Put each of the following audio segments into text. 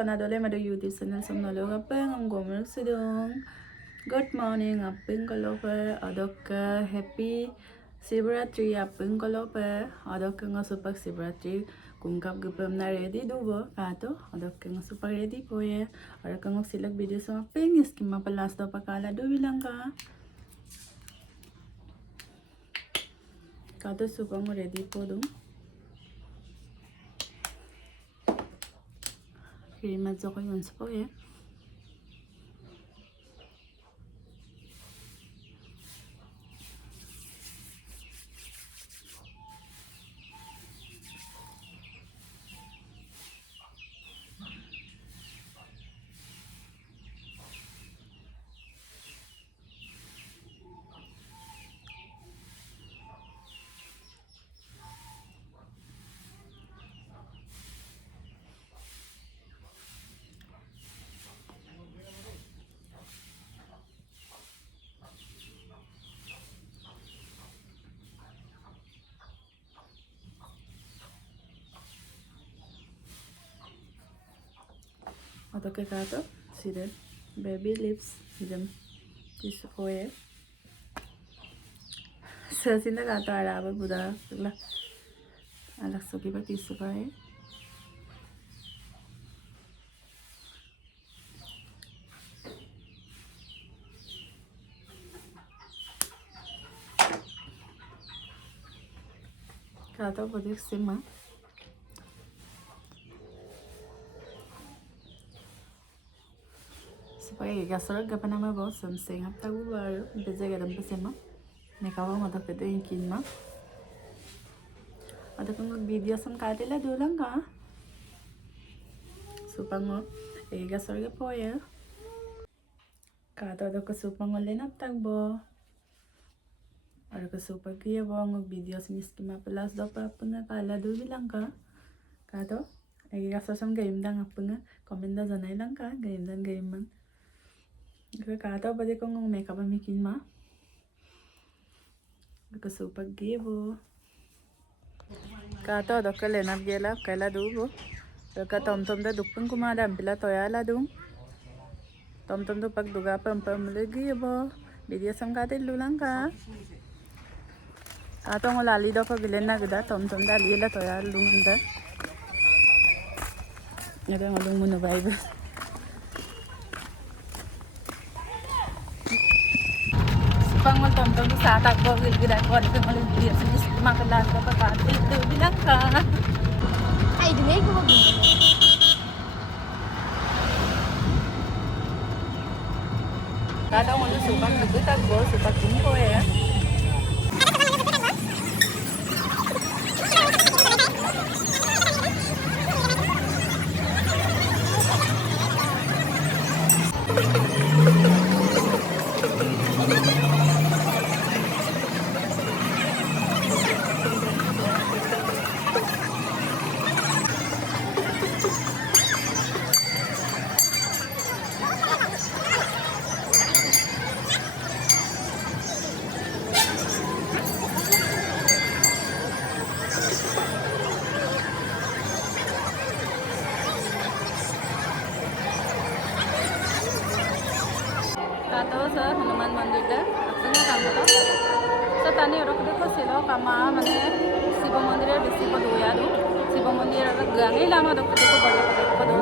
Sona dole madu YouTube channel som nalo ngapeng ang gomel sedung. Good morning apeng kalope adok happy Shivratri apeng kalope adok ngasupak Shivratri kungkap gupem na ready dubo kato adok ngasupak ready poye adok ngok silak video som apeng iskim mapalas do pakala do bilang ka kato supang ready po dum. Kirimat ko yun sa po eh. Adok kato sida baby lips jam tisu poye. Sasina kato araba buda la alak soki ba tisu paye. Kato bodik sima. Supaya gasol gapan nama bos samseng hap tahu baru beza gadam pesema nekawa mata pedo inkin ma ada kung video sam katila dulang ka supang gasol gapo ya kato ada ke supang lenap tagbo ada ke supang kia bong video sam iskima pelas dopa punga pala du bilang ka kato gasol sam game dang apunga komenda zanai lang ka game dan game man kato bade kong makeup amikin ma super gibo kato dokke lenap gela kaila dubo doka tom da dukpun kuma da ampila toyala dung tom do pak duga pam lagi bo video sam kate lulang ka kato ngolali do ko gilena gida tom da lila toyala dung da ada ngolung muna vibe Pangol tom sa takbo gilgira ko dito maling video sinis makalas ka pa dito bilang ka ay dumay ko kada mo supak dito takbo supak din ko eh kato sa Hanuman Mandir da apna kam to sa tani orok dekho silo kama mane Shiv Mandir besi ko doya do Shiv Mandir ra gangi lama do ko balo ko do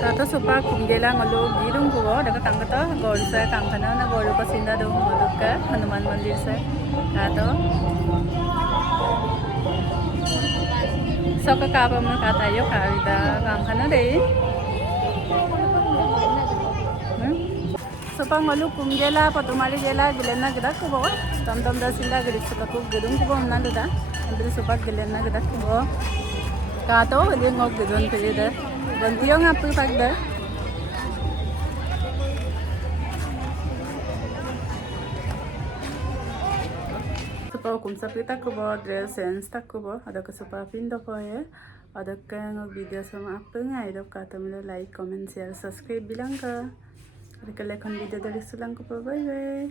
kato sopa kungela ngalo girung ko daga tangata gol sa tangkana na gol pa sinda do madukka Hanuman Mandir sa kato so kakapa mo katayo karida kangkana de so pangalu kungela patumali gela gilena gida ko bo tom da sinda gidi sa ko gidung ko na da andre sopa gilena gida ko bo kato de ngok gidon pede gantiyo nga po pagda so kung sa pita ko ba dress sense tak ko ba ada ko sa pindo ko eh ada ka ng video sa mga apeng ay daw kata mo like comment share subscribe bilang ka ada ka like video dari sulang ko pa bye bye